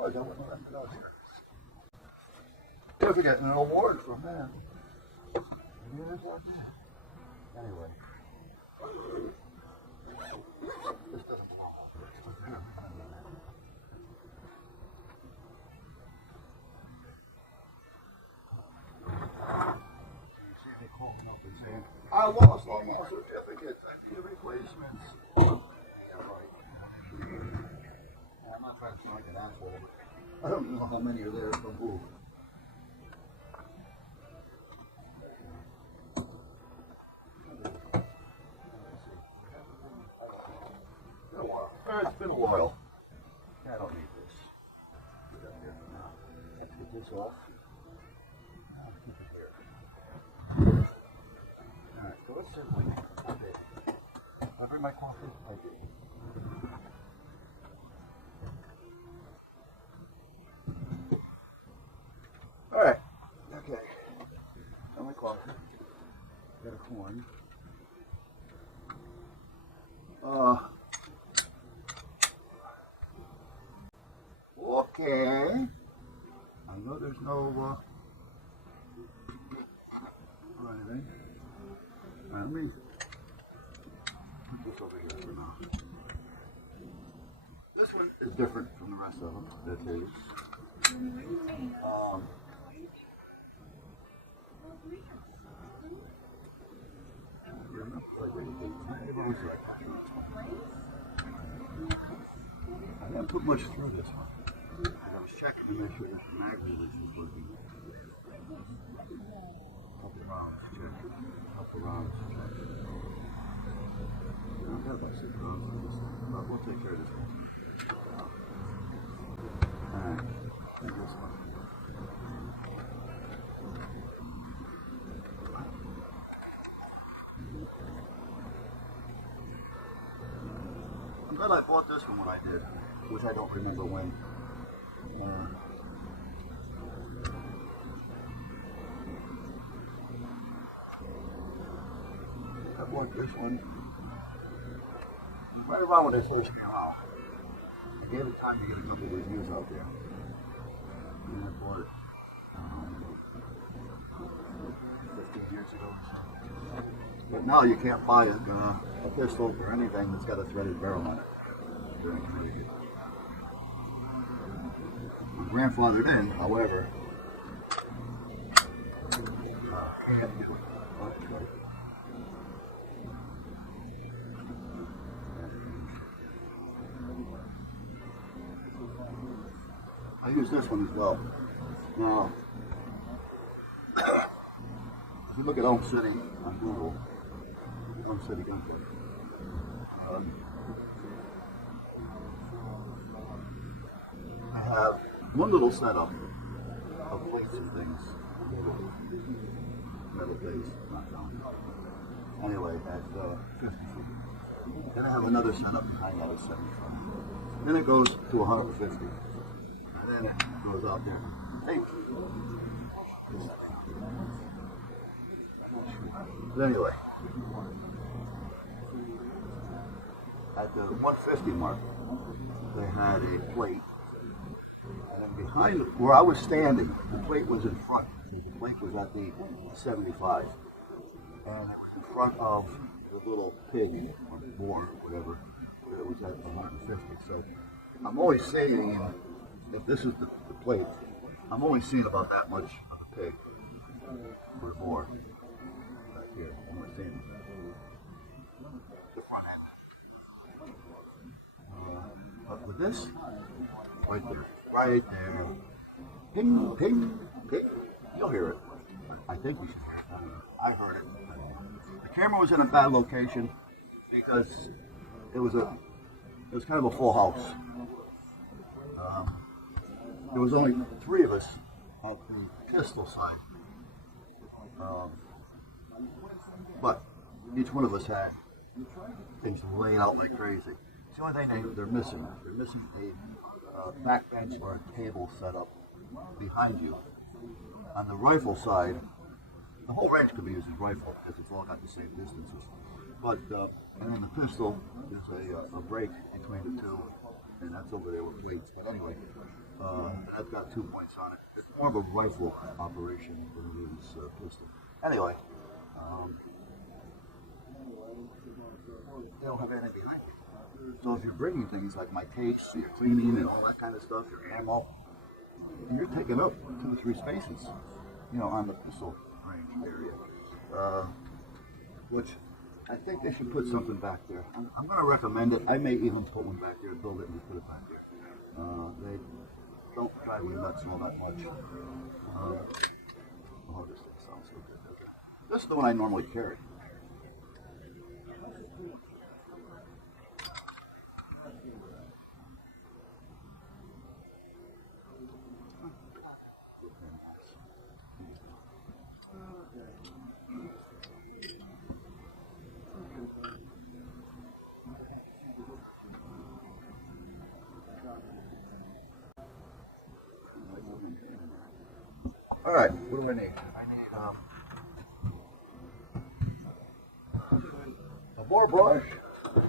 was. I wouldn't have left it out here. If you're getting an award from that. Anyway. This doesn't belong. You see me calling up and saying, I lost all my certificates. I need replacements. Yeah, right. I'm not trying to sound like an asshole. I don't know how many are there from who. It's been a while. I don't need this. Get up here now. Let's get this off. I'll keep it here. Alright, so let's sit with it. I'll bring my coffee. I did. Alright. Okay. Got my coffee. Got a corn. Okay. I know there's no or anything. Alright, let me put this over here for now. This one is different from the rest of them. This is. I didn't put much through this one. I was checking to make sure that the mag release was working. Couple rounds, check. Couple rounds, check. I've got about 6 rounds on this one. But we'll take care of this one. Alright, take this one. I'm glad I bought this one when I did, which I don't remember when. I bought this one right around when this HBML. I gave it time to get a couple of reviews out there. And I bought it 15 years ago. But now you can't buy a pistol or anything that's got a threaded barrel on it. They're in Connecticut. I'm grandfathered in, however, can't do it. I use this one as well. Now, if you look at Elm City on Google, Elm City gunplay, I have one little setup of plates and things, metal plates, not down. Anyway, at 50 feet. Then I have another setup behind that at 75. Then it goes to 150. And then it goes out there. Hey. But anyway, at the 150 mark, they had a plate. And then behind where I was standing, the plate was in front. The plate was at the 75. And it was in front of the little pig, or boar, whatever, that was at 150. So I'm always seeing, if this is the plate, I'm only seeing about that much of the pig, or boar, back here. I'm only seeing the front end. But with this, right there. Right there. Ping, ping, ping. You'll hear it. I think we should hear it. I heard it. The camera was in a bad location because it was kind of a full house. There was only 3 of us on the pistol side. But each one of us had things laid out like crazy. It's the only thing they're missing. They're missing a back bench or a table set up behind you. On the rifle side, the whole range could be used as rifle because it's all got the same distances. But and then the pistol is a break between the two, and that's over there with weights. But anyway, And I've got 2 points on it. It's more of a rifle operation than it is pistol. Anyway, um, they don't have anything behind you. So if you're bringing things like my tapes, your cleaning and all that kind of stuff, your ammo, you're taking up 2 or 3 spaces, on the pistol range area. Which I think they should put something back there. I'm going to recommend it. I may even put one back there, build it and put it back there. They don't drive me nuts all that much. Oh, this thing sounds so good. Okay. This is the one I normally carry. All right, what do I need? I need a more brush. How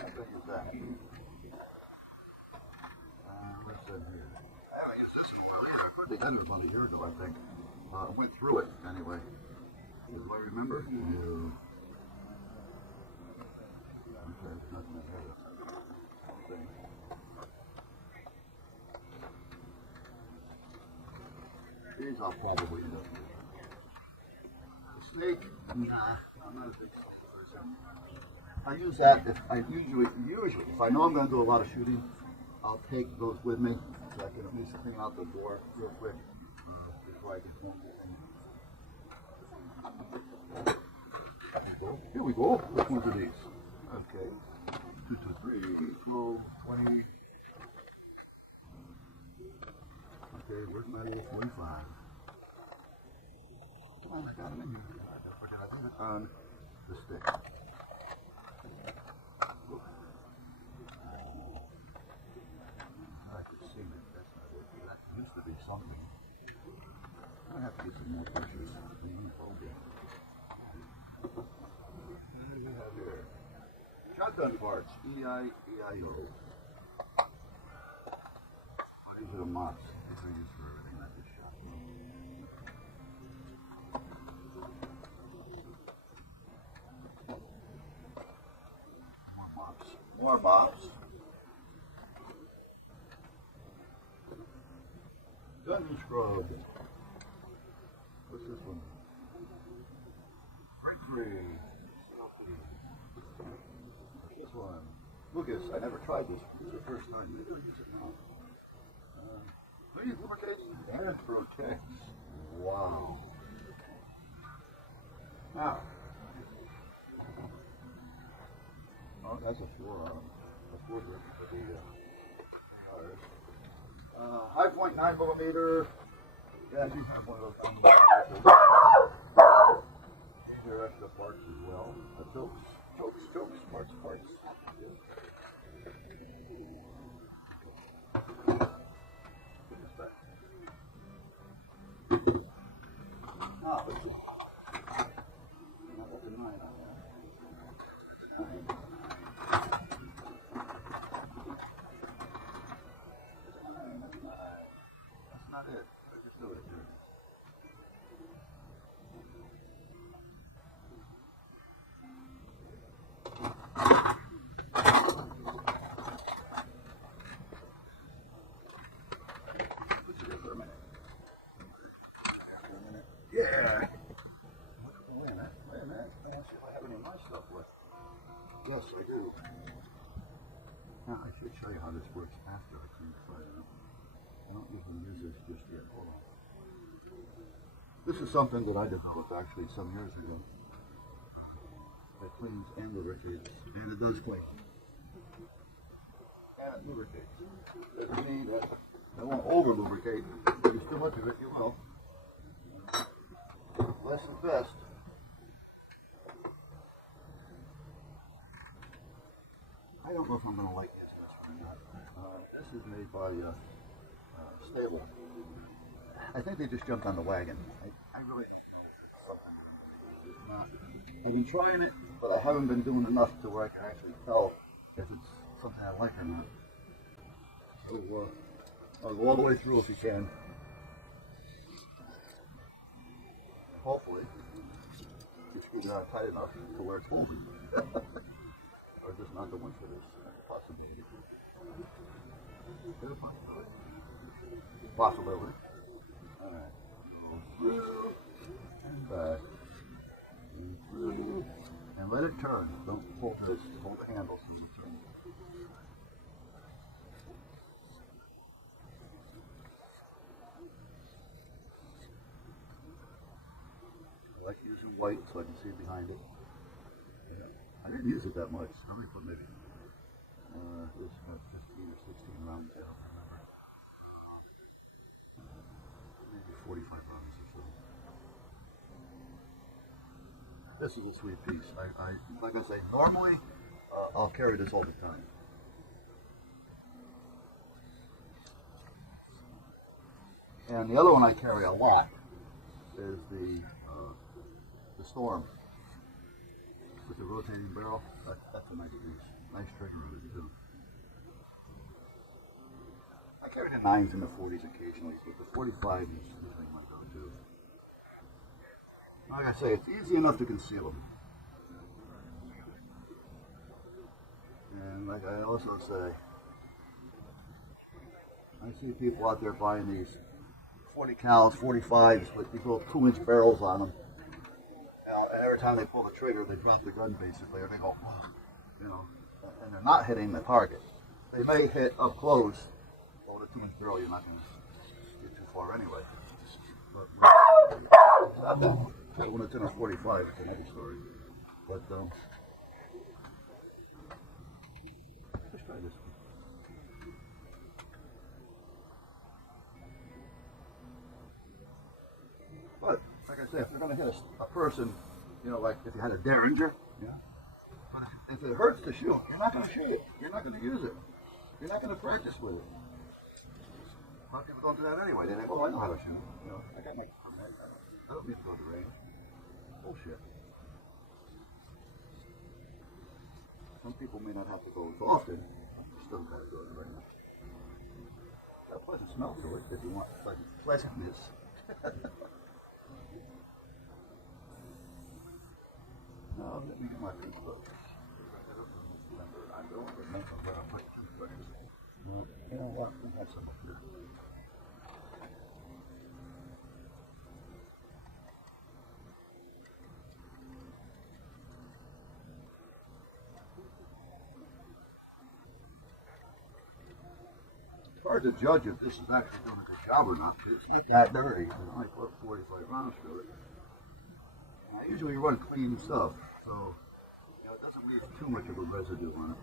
big is that? What's in here? I haven't used this in a while either. I put the end of it about a year ago, I think. I went through it anyway. Do I remember? No. Okay, nothing in here. These I'll probably end up using. Snake? Nah, I'm not a big snake person. I use that if I usually if I know I'm going to do a lot of shooting, I'll take those with me so I can at least clean out the door real quick before I can film anything. Here we go. Which ones are these? Okay. 2, 2, 3, go 20. Okay, where's my little 45? Come on, I got it in here. Or did I leave it on the stick? Look. I can see it. That's not it. That used to be something. I'm going to have to get some more pictures. What do we have here? Shotgun parts. E-I-E-I-O. These are the mops. These are used for everything, not just shotgun. More mops. More mops. Gun scrub. What's this one? Free. This one. Lucas, I never tried this. This is the first time. Maybe I'll use it now. Please lubricate and protects. Wow. Now. Oh, that's a 4 grip for the high point 9mm. Yeah, I do have one of those 9mm. Here are extra parts as well. Chokes, parts. Now, let's see. That's a 9 on there. That's not it. I just do it here. Yeah. Wait a minute. I want to see if I have any of my stuff left. Yes, I do. Now, I should show you how this works after I clean the fire up. I don't usually use this just yet. Hold on. This is something that I developed actually some years ago. It cleans and lubricates, and it does clean. And it lubricates. Doesn't mean that I won't over lubricate. If there's too much of it, you will. Less is best. I don't know if I'm going to like this recipe or not. This is made by Stable. I think they just jumped on the wagon. I really don't know if it's something. It's not. I've been trying it, but I haven't been doing enough to where I can actually tell if it's something I like or not. So I'll go all the way through if you can. Hopefully, you screw it out tight enough to where it's moving. Or just not the one for this. That's a possibility. There's a possibility. Possibility. Alright. Go through and back. And through. And let it turn. Don't hold this. Hold the handle so it turns. I like using white so I can see behind it. Yeah. I didn't use it that much. I only put maybe this 15 or 16 rounds. I don't remember. Maybe 45 rounds or so. This is a sweet piece. I like I say, normally I'll carry this all the time. And the other one I carry a lot is the Storm with the rotating barrel. That's a nice piece. Nice trigger with it too. I carry the 9s and the 40s occasionally, but the 45 is usually my go-to. Like I say, it's easy enough to conceal them. And like I also say, I see people out there buying these 40 cals, 45s with these little 2-inch barrels on them. And every time they pull the trigger, they drop the gun basically, or they go, you know, and they're not hitting the target. They may hit up close, but with a 2-inch barrel, you're not going to get too far anyway. But when it's in a 45, it's another story. But let's try this one. But like I said, if you're going to hit a person, you know, like if you had a Derringer, yeah. But if it hurts to shoot, you're not going to shoot it. You're not going to use it. You're not going to practice with it. A lot of people don't do that anyway. They think, oh, I know how to shoot. You know, I got my permit. I don't need to go to the range. Bullshit. Some people may not have to go as often. You still got to go to the range. Got a pleasant smell to it if you want pleasantness. Now, let me get my toothbrush. I don't remember where I put toothbrushes. Well, you know what? We have some up here. It's hard to judge if this is actually doing a good job or not. It's not that dirty. I only put 45 rounds through it. And I usually run clean stuff, so you know, it doesn't leave too much of a residue on it.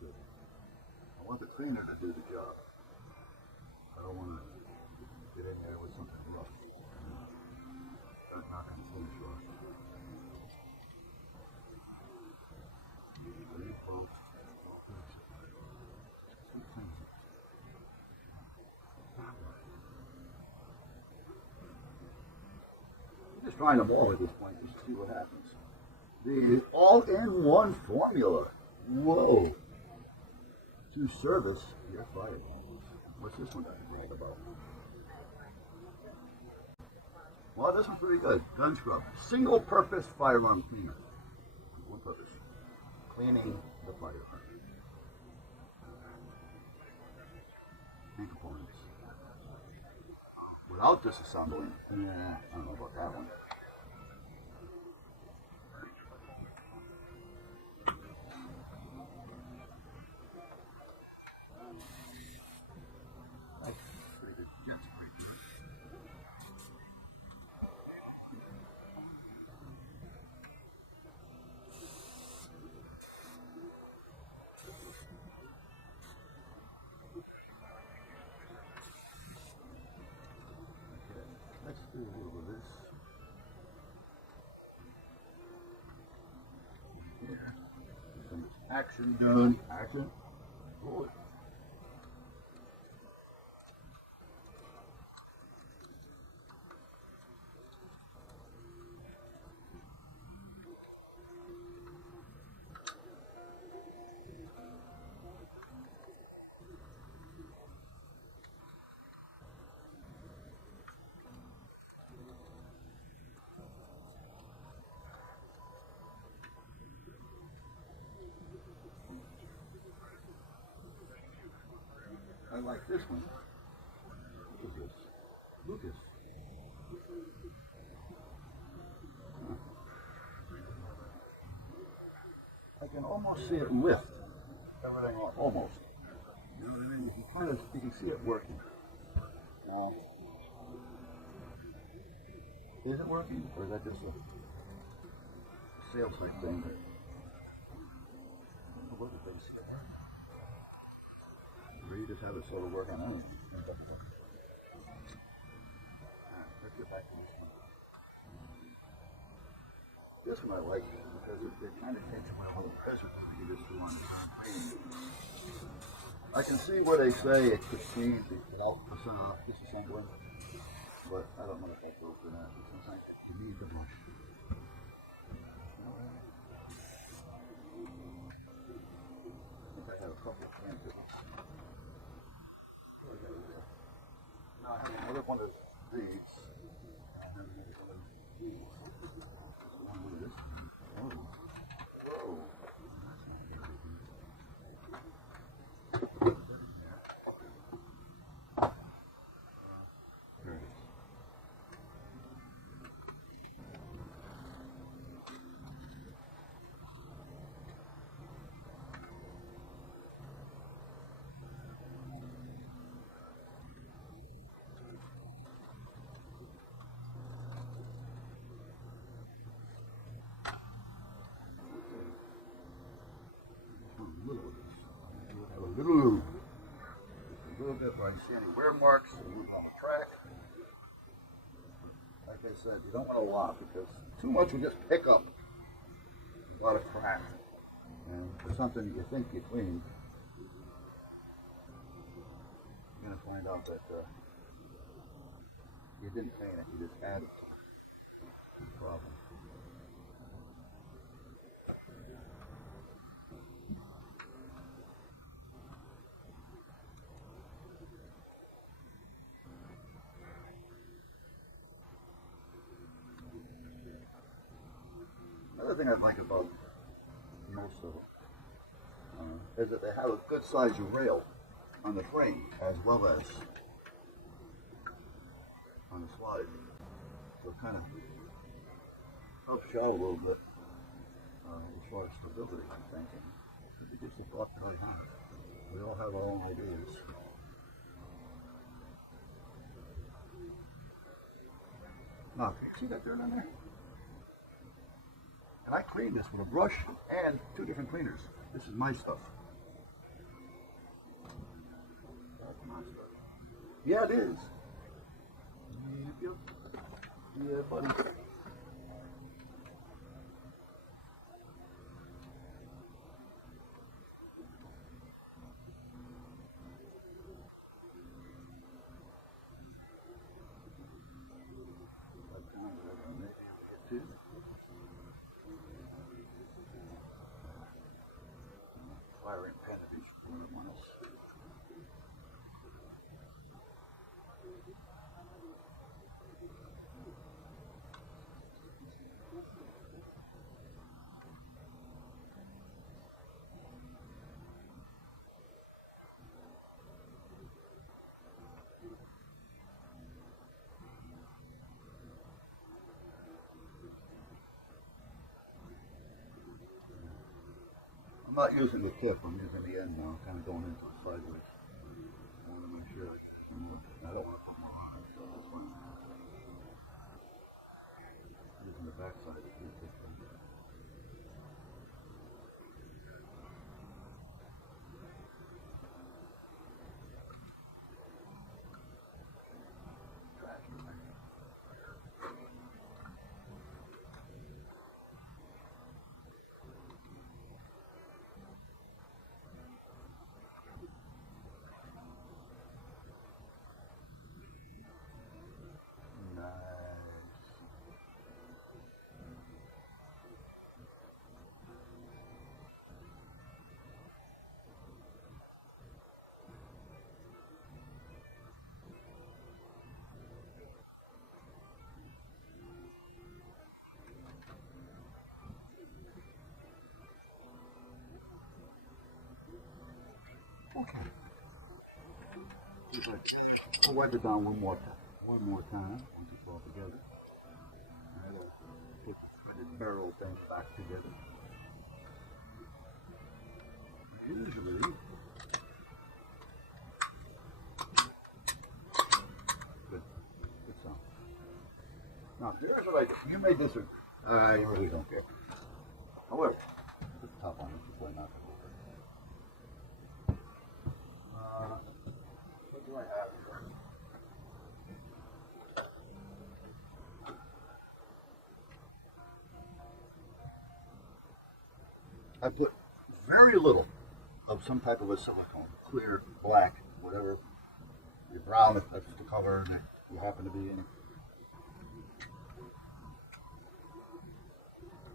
Good. I want the cleaner to do the job. I don't want to get in there with something rough. Start knocking the finish off. I'm just trying them all at this point just to see what happens. The all-in-one formula. Whoa. To service your firearms. What's this one got to brag about? Well, this one's pretty good. Gun scrub. Single-purpose firearm cleaner. One purpose. Cleaning the firearm. And components. Without disassembling, I don't know about that one. That's pretty good. That's pretty good. Okay, let's do a little of this. Here. Some action done. Action. Roll it. like this one. Look at this. Lucas. I can almost see it lift everything off, almost. You know what I mean? You can see it working. Is it working, or is that just a sales type thing? Or you just have it sort of working on it. Let's get back to this one. This one I like because it kind of takes away a little pressure when you just do on the I can see where they say it could change without disassembling, but I don't know if I go for that. Sometimes you need the brush. I think I have a couple of cans of it. Now I have another one of these. A little bit where I see any wear marks, a little on the track. Like I said, you don't want a lot because too much will just pick up a lot of crack. And for something you think you cleaned, you're going to find out that you didn't clean it, you just added to the problem. Another thing I like about most of them is that they have a good sized rail on the frame as well as on the slide. So it kind of helps you out a little bit as far as stability, I'm thinking. It's just a thought that I have. We all have our own ideas. Now, can you see that dirt on there? And I cleaned this with a brush and 2 different cleaners. This is my stuff. That's my stuff. Yeah, it is. Yep. Yeah, buddy. Firing pen of each one else. I'm not using the tip, I'm using the end now, kind of going into it sideways. I want to make sure I don't want to put more on it, so that's fine. Using the back side of the tip. I'll wipe it down one more time. One more time, once it's all together. And I'll put the barrel thing back together. Usually, good sound. Now, here's what I do. You may disagree. I really don't care. However, put the top on it before I knock it over. What do I have here? I put very little of some type of a silicone, clear, black, whatever, brown if that's the color that you happen to be in.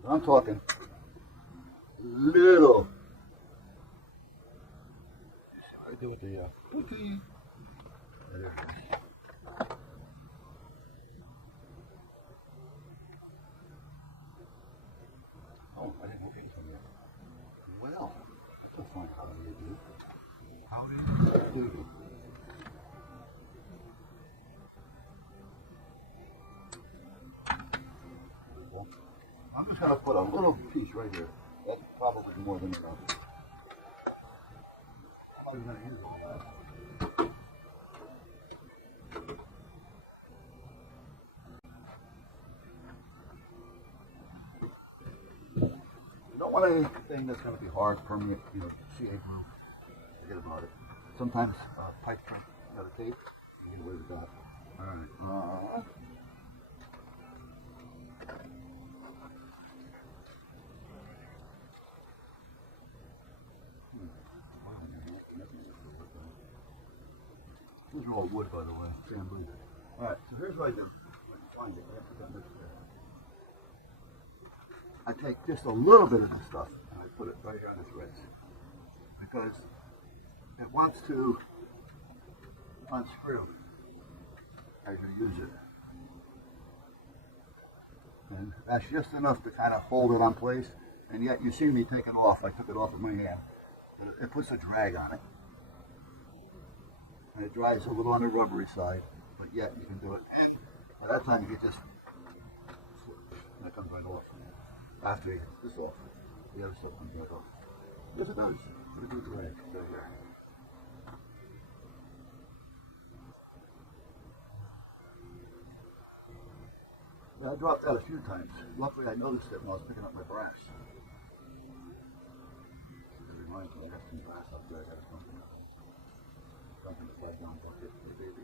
I'm talking little. You see what I do with the cookie? There it is. Oh, I didn't hook anything yet. Well, that's a fun how do you do. How do you do? I'm just going to put a little piece right here. That's probably more than enough. I'm going to use it. You don't want anything that's going to be hard, permeate, CA glue. Forget about it. Sometimes pipe print, tape, you can away with that. Alright. These are all wood, by the way. Can't believe it. Alright, so here's what I do. Find it. I take just a little bit of this stuff and I put it right here on the threads because it wants to unscrew as you use it. And that's just enough to kind of hold it on place, and yet you see me taking off. I took it off with my hand. It puts a drag on it. And it dries a little on the rubbery side, but yet you can do it. By that time you get just and it comes right off. After you get this off, the other stuff comes right off. Yes, it does. Look at the drag right here. I dropped that a few times. Luckily I noticed it when I was picking up my brass. It reminds me I got some brass up there. I got something to slide down bucket for the baby.